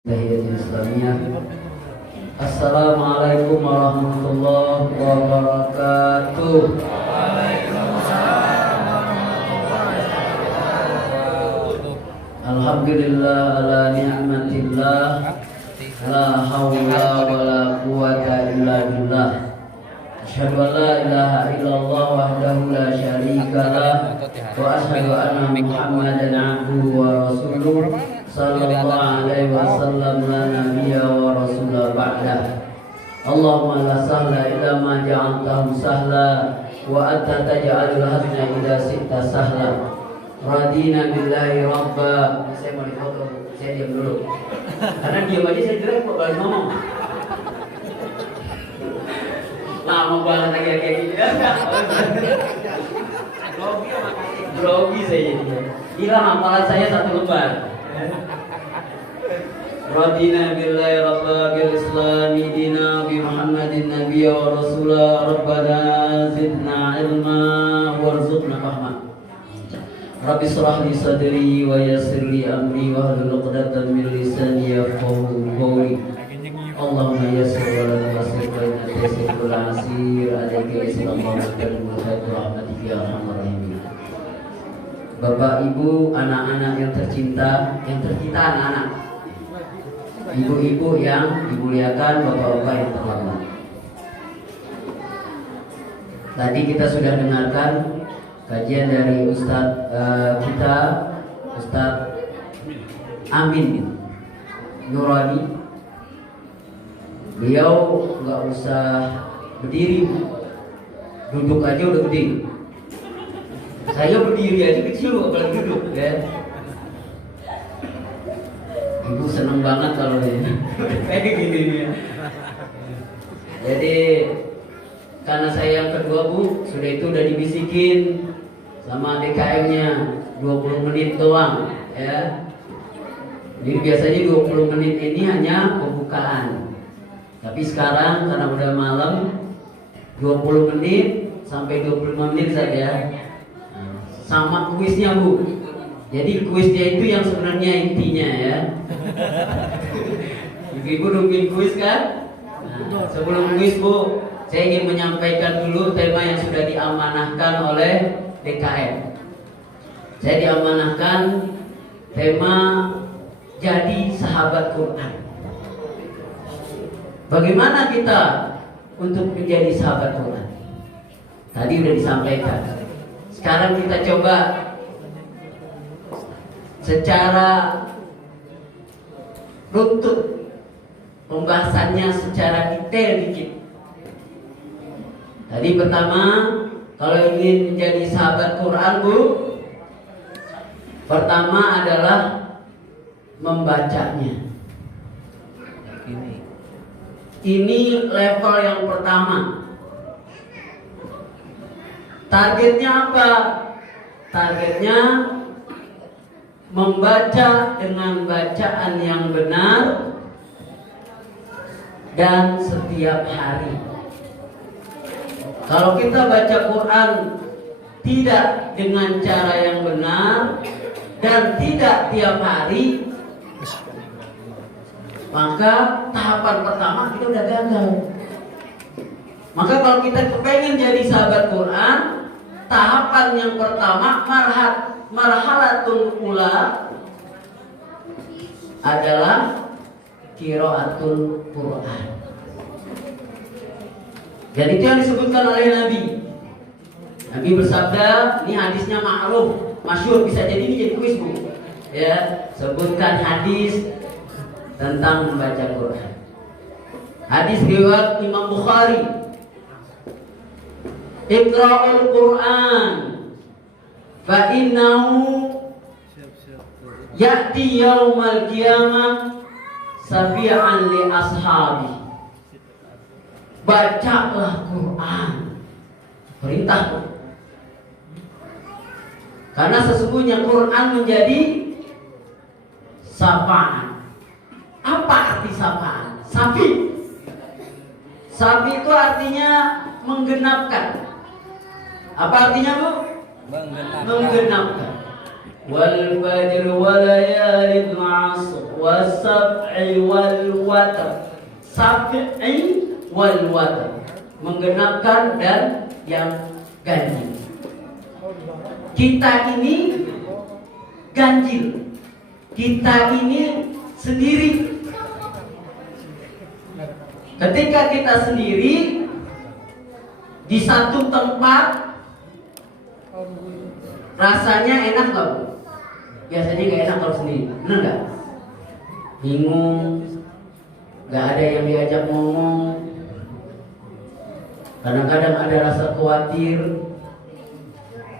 Tahiyatul Islamiyah. Assalamualaikum warahmatullahi wabarakatuh. Alhamdulillah ala ni'matillah, la hawla wa la quwata illa billah. Asyhadu an la ilaha illallah wahdahu la syarika lah, wa asyhadu anna Muhammadan abduhu wa rasuluh sallallahu alaihi wasallam la nabiyya wa rasula ba'dah. Allahumma la sahla illa ma ja'altahu sahla wa anta taj'alul hazna idza syi'ta sahla. Radina billahi rabba. Saya mau dipoto, saya diam dulu. Karena diam aja saya jelek kok balik ngomong. Lama banget lagi kayak gini. Grogi saya jadi. Hilang hafalan saya satu lembar. Radina billahi rabba bil islami dina bi Muhammadin nabiyya wa rasula rabbana zidna ilma warzuqna fahma. Rabbi shrah li sadri wa yassir li amri wa hlul 'uqdatam min lisani yafqahu qawli. Allahumma yassir wa la tu'assir wa inna taysirul 'asir alayka sallallahu alaihi rahmatika ya arhamar rahimin. Bapak, Ibu, anak-anak yang tercinta, anak-anak, ibu-ibu yang dimuliakan, bapak-bapak yang terhormat. Tadi kita sudah dengarkan kajian dari Ustadz kita, Ustadz Amin Nurani. Beliau nggak usah berdiri, duduk aja udah gede. Saya berdiri aja kecil, apalagi duduk ya. Ibu seneng banget kalau ini kayak gini ya. Jadi karena saya yang kedua Bu, sudah itu udah dibisikin sama DKM-nya 20 menit doang ya. Jadi biasanya 20 menit ini hanya pembukaan. Tapi sekarang karena udah malam 20 menit sampai 25 menit saja. Sama kuisnya Bu. Jadi kuisnya itu yang sebenarnya intinya ya. Ibu nungguin kuis kan? Nah, sebelum kuis Bu, saya ingin menyampaikan dulu tema yang sudah diamanahkan oleh DKM. Saya diamanahkan tema jadi sahabat Quran. Bagaimana kita untuk menjadi sahabat Quran? Tadi sudah disampaikan. Sekarang kita coba secara runtut pembahasannya secara detail dikit. Tadi pertama, kalau ingin menjadi sahabat Quran Bu, pertama adalah membacanya. Ini level yang pertama. Targetnya apa? Targetnya membaca dengan bacaan yang benar dan setiap hari. Kalau kita baca Quran tidak dengan cara yang benar dan tidak tiap hari, maka tahapan pertama kita udah gagal. Maka kalau kita pengen jadi sahabat Quran, tahapan yang pertama marhalatul ula adalah qiraatul Quran. Jadi itu yang disebutkan oleh Nabi. Nabi bersabda, ini hadisnya ma'ruf, masyhur, bisa jadi ini jadi kuis Bu. Ya, sebutkan hadis tentang membaca Quran. Hadis riwayat Imam Bukhari. Iqra'ul Quran fa innahu ya'ti yaumal qiyamah safi'an li ashabi. Bacalah Quran. Perintah. Karena sesungguhnya Quran menjadi syafaat. Apa arti syafaat? Safi. Safi itu artinya menggenapkan. Apa artinya Bu? Menggenapkan. wal fajr wa layalin 'ashr was-sab'i wal watr. Sab'i wal watr, menggenapkan dan yang ganjil. Kita ini ganjil, kita ini sendiri. Ketika kita sendiri di satu tempat, rasanya enak gak Bu? Biasanya gak enak kalau sendiri, bener gak? Bingung, gak ada yang diajak ngomong. Kadang-kadang ada rasa khawatir,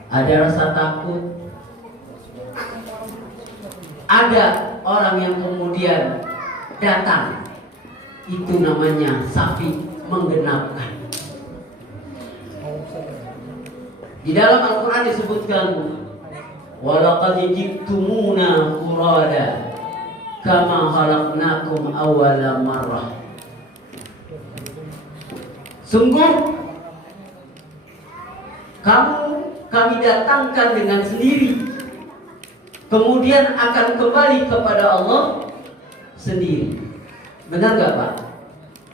ada rasa takut. Ada orang yang kemudian datang, itu namanya safi, menggenapkan. Di dalam Al-Quran disebutkan, walaqad ji'tumuna furada kama khalaqnakum awwala marrah. Sungguh kami datangkan dengan sendiri, kemudian akan kembali kepada Allah sendiri. Benar gak Pak?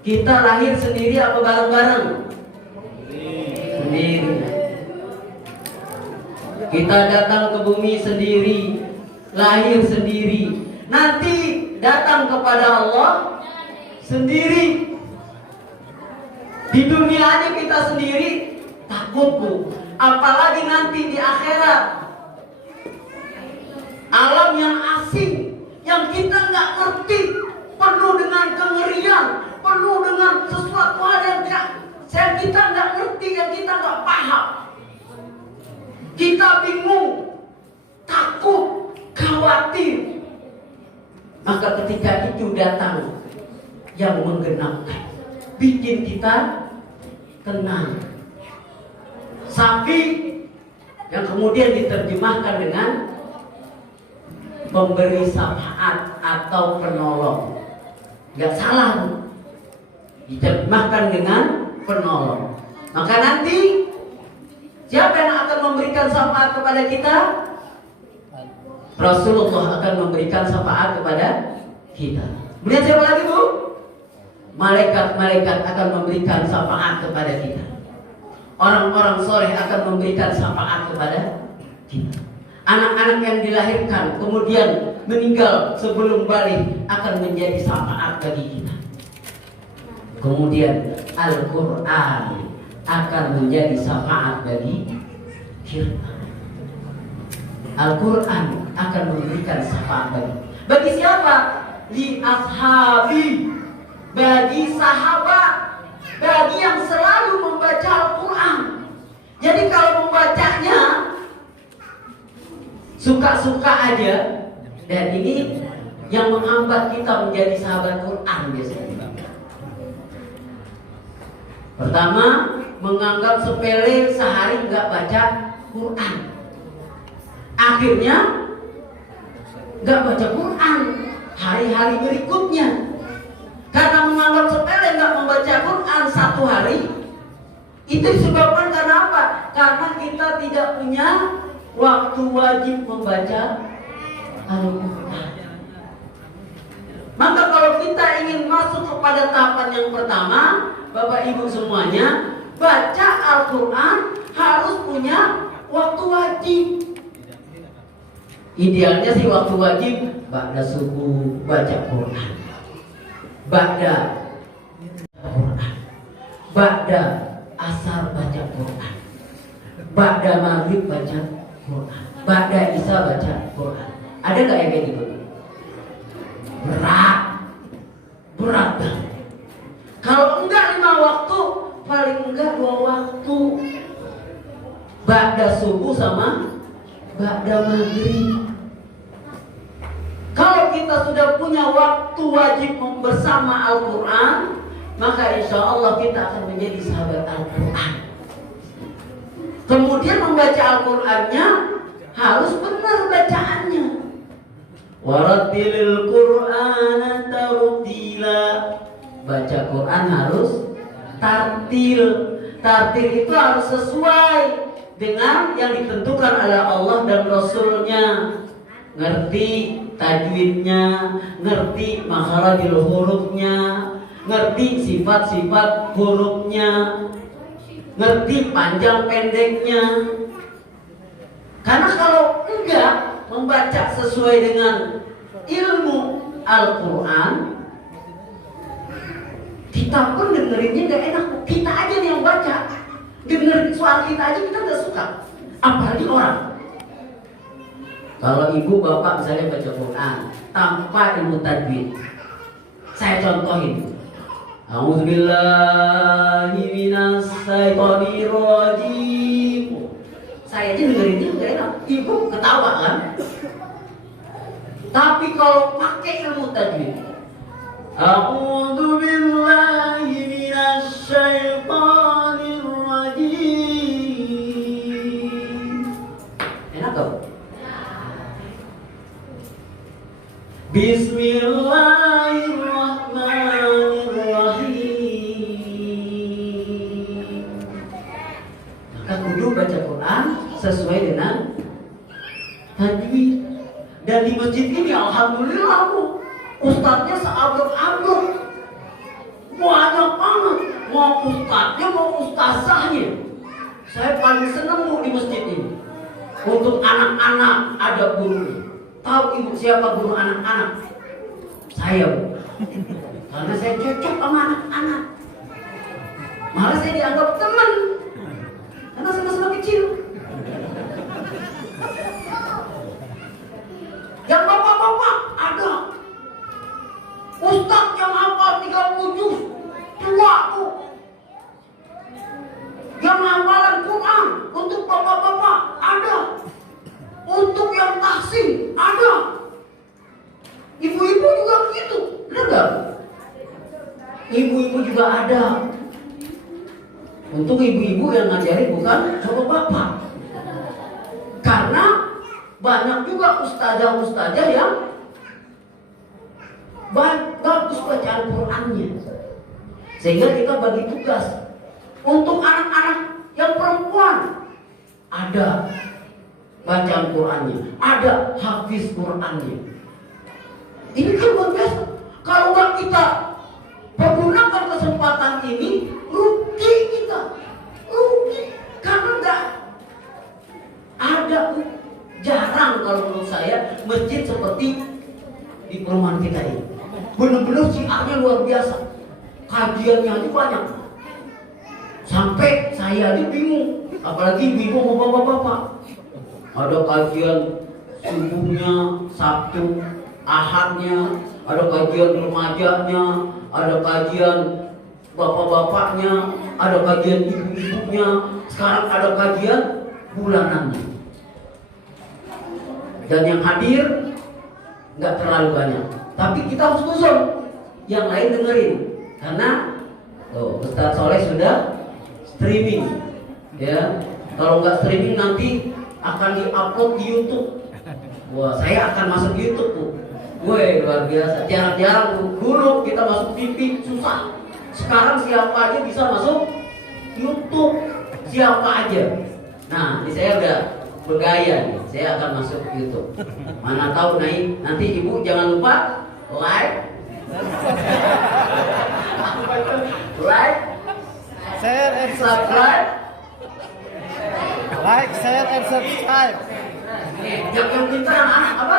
Kita lahir sendiri apa bareng-bareng? Sendiri. Kita datang ke bumi sendiri, lahir sendiri, nanti datang kepada Allah sendiri. Di dunia ini kita sendiri, takut Bu, apalagi nanti di akhirat. Alam yang asing, yang kita nggak ngerti, penuh dengan kengerian, penuh dengan sesuatu hal yang kita nggak ngerti, yang kita nggak paham. Kita bingung, takut, khawatir. Maka ketika itu datang yang menggenapkan, bikin kita tenang. Safi yang kemudian diterjemahkan dengan pemberi syafaat atau penolong. Gak salah, diterjemahkan dengan penolong. Maka nanti siapa yang akan memberikan syafaat kepada kita? Rasulullah akan memberikan syafaat kepada kita. Kemudian siapa lagi Bu? Malaikat-malaikat akan memberikan syafaat kepada kita. Orang-orang soleh akan memberikan syafaat kepada kita. Anak-anak yang dilahirkan kemudian meninggal sebelum balik akan menjadi syafaat bagi kita. Kemudian Al-Quran akan menjadi syafaat bagi kita. Al-Quran akan memberikan syafaat bagi siapa? Li ashabi, bagi sahabat, bagi yang selalu membaca Al-Quran. Jadi kalau membacanya suka-suka aja, dan ini yang menghambat kita menjadi sahabat Quran biasanya. Pertama, menganggap sepele sehari nggak baca Quran. Akhirnya nggak baca Quran hari-hari berikutnya. Karena menganggap sepele nggak membaca Quran satu hari. Itu disebabkan karena apa? Karena kita tidak punya waktu wajib membaca Al-Quran. Maka kalau kita ingin masuk kepada tahapan yang pertama, Bapak Ibu semuanya, baca Al-Quran harus punya waktu wajib. Idealnya sih waktu wajib ba'da subuh baca Quran, ba'da Quran, ba'da asar baca Quran, ba'da maghrib baca Quran, ba'da isya baca Quran. Ada nggak yang kayak gitu? Berat banget. Kalau enggak 5 waktu, paling enggak 2 waktu. Ba'da subuh sama ba'da maghrib. Kalau kita sudah punya waktu wajib bersama Al-Quran, maka insya Allah kita akan menjadi sahabat Al-Quran. Kemudian membaca Al-Qurannya harus benar bacaannya. Warattilil Qur'ana tartila. Baca Quran harus tartil. Tartil itu harus sesuai dengan yang ditentukan oleh Allah dan Rasulnya. ngerti tajwidnya, ngerti makharijul hurufnya, ngerti sifat-sifat hurufnya, ngerti panjang pendeknya. Karena kalau enggak membaca sesuai dengan ilmu Al-Quran, kita pun dengerinnya gak enak. Kita aja nih yang baca, dengerin suara kita aja kita gak suka, apalagi orang. Kalau ibu bapak misalnya baca Quran tanpa ilmu tajwid, saya contohin. A'udzubillahi minasyaitonir rajim. Saya aja dengerinnya gak enak, ibu ketawa kan? Tapi kalau pakai ilmu tajwid, A'udzubillahi minasyaitonir rajim. Enak gak? Bismillahirrahmanirrahim. Maka kudu baca Quran sesuai dengan tajwid. Dan di masjid ini alhamdulillah Bu, ustadznya seabrek-abrek, banyak banget, mau ustadznya mau ustazahnya. Saya paling senang Bu di masjid ini. Untuk anak-anak ada guru. Tahu ibu siapa guru anak-anak? Saya Bu. Karena saya cocok sama anak-anak. Malah saya dianggap teman, karena sama-sama kecil. Yang bapak-bapak ada. Ustadz yang hafal 30 juz, tua Bu. Yang hafalan Quran untuk bapak-bapak ada. Untuk yang tahsin ada. Ibu-ibu juga begitu, benar? Ibu-ibu juga ada. Untuk ibu-ibu yang ngajari bukan bapak-bapak. Karena banyak juga ustazah-ustazah yang bagus bacaan Qurannya. Sehingga kita bagi tugas. Untuk anak-anak yang perempuan ada bacaan Qurannya, ada hafiz Qurannya. Ini kan luar biasa. Kalau nggak kita pergunakan kesempatan ini, rugi kita, rugi. Karena nggak ada, jarang kalau menurut saya masjid seperti di perumahan kita ini. Benar-benar siarnya luar biasa, kajiannya aja banyak. Sampai saya aja bingung, apalagi ibu mau bapak-bapak. Ada kajian subuhnya, Sabtu, Ahadnya, ada kajian remajanya, ada kajian bapak-bapaknya, ada kajian ibu-ibunya, sekarang ada kajian bulanannya. Dan yang hadir nggak terlalu banyak, tapi kita harus tusuk, yang lain dengerin, karena Ustaz Soleh sudah streaming, ya. Kalau nggak streaming nanti akan diupload di YouTube. Wah, saya akan masuk YouTube tuh. Woi, luar biasa. Jarang-jarang dulu kita masuk TV susah. Sekarang siapa aja bisa masuk YouTube, siapa aja. Nah, ini saya udah bergaya nih. Saya akan masuk YouTube. Mana tahu naik. Nanti ibu jangan lupa like, share and subscribe. like, share and subscribe. Yang kita anak apa?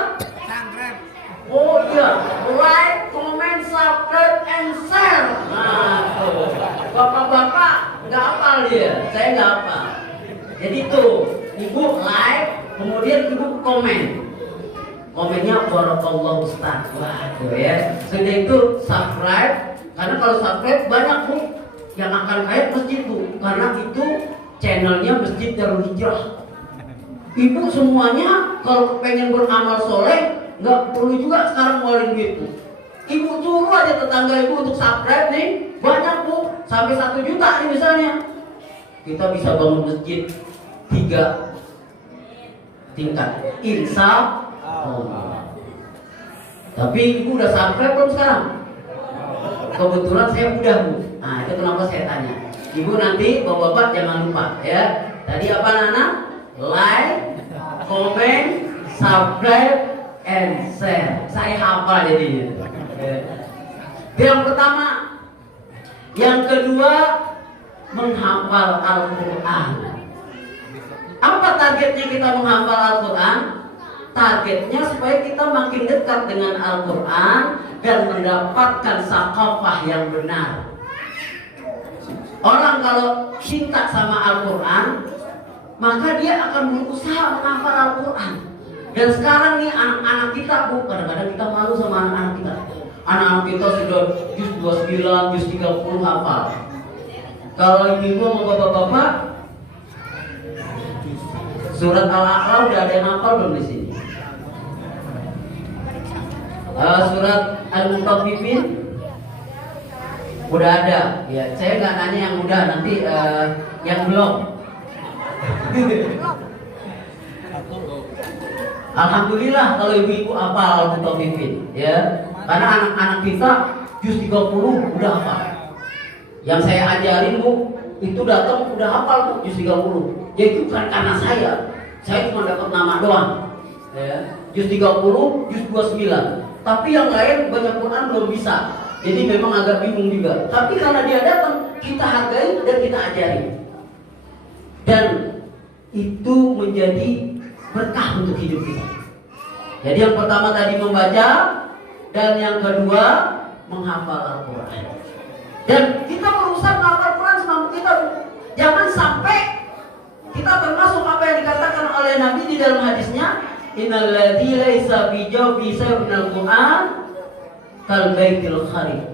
Oh iya, like, comment, subscribe, and share. Nah, tuh. Bapak-bapak nggak hafal dia, saya nggak hafal. Jadi tuh, ibu like, kemudian ibu komen. Komennya barakallahu Ustaz. Wah, tuh ya. Sudah itu subscribe, karena kalau subscribe banyak Bu yang akan kaya masjid Bu, karena itu channelnya Masjid Darul Hijrah. Ibu semuanya kalau pengen beramal soleh nggak perlu juga sekarang ngeluarin duit Bu. Ibu suruh aja tetangga ibu untuk subscribe nih, banyak Bu, sampai 1 juta nih misalnya. Kita bisa bangun masjid 3 tingkat, insya Allah. Tapi ibu udah subscribe belum sekarang? Kebetulan saya udah Bu. Nah itu kenapa saya tanya. Ibu nanti bapak-bapak jangan lupa ya. Tadi apa Nana? Like, comment, subscribe, and share. Saya hafal jadi. Yang pertama, yang kedua menghafal Al-Quran. Apa targetnya kita menghafal Al-Quran? Targetnya supaya kita makin dekat dengan Al-Quran dan mendapatkan sakafah yang benar. Orang kalau cinta sama Al-Quran, maka dia akan berusaha menghafal Al-Quran. Dan sekarang nih anak-anak kita, kadang-kadang kita malu sama anak-anak kita. Anak-anak kita sudah juz 29, juz 30 hafal. Kalau ibu sama bapak-bapak, surat Al-A'la udah ada yang hafal belum di sini? Surat Al-Mutaffifin udah ada. Ya, saya nggak nanya yang udah, nanti yang belum. Alhamdulillah kalau ibu-ibu hafal Al-Mutaffifin, ya. Karena anak-anak kita juz 30 udah hafal. Yang saya ajarin Bu, itu datang udah hafal Bu juz 30. Ya itu bukan karena saya cuma dapat nama doang. Ya. Juz 30, juz 29. Tapi yang lain baca Quran belum bisa. Jadi memang agak bingung juga. Tapi karena dia datang, kita hargai dan kita ajari. Dan itu menjadi berkah untuk hidup kita. Jadi yang pertama tadi membaca, dan yang kedua menghafal Al-Quran. Dan kita berusaha menghafal Al-Quran semampu kita. Jangan sampai kita termasuk apa yang dikatakan oleh Nabi di dalam hadisnya, innal ladzi laisa fi jawfi minal Qur'an kal baitil kharib.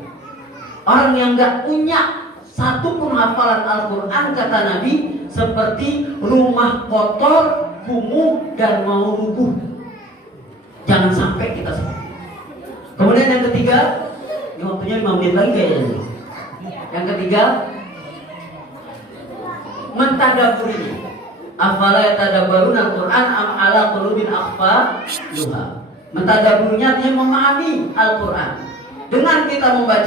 Orang yang enggak punya satu pun hafalan Al-Quran, kata Nabi, seperti rumah kotor, kumuh dan mau rubuh. Jangan sampai kita seperti itu. Kemudian yang ketiga, ini waktunya 5 menit lagi kayaknya. Yang ketiga, mentadaburi. Afala yatadabbaruna Al-Quran am ala qulubin aqfaluha. Mentadaburinya artinya memahami Al-Quran. Dengan kita membaca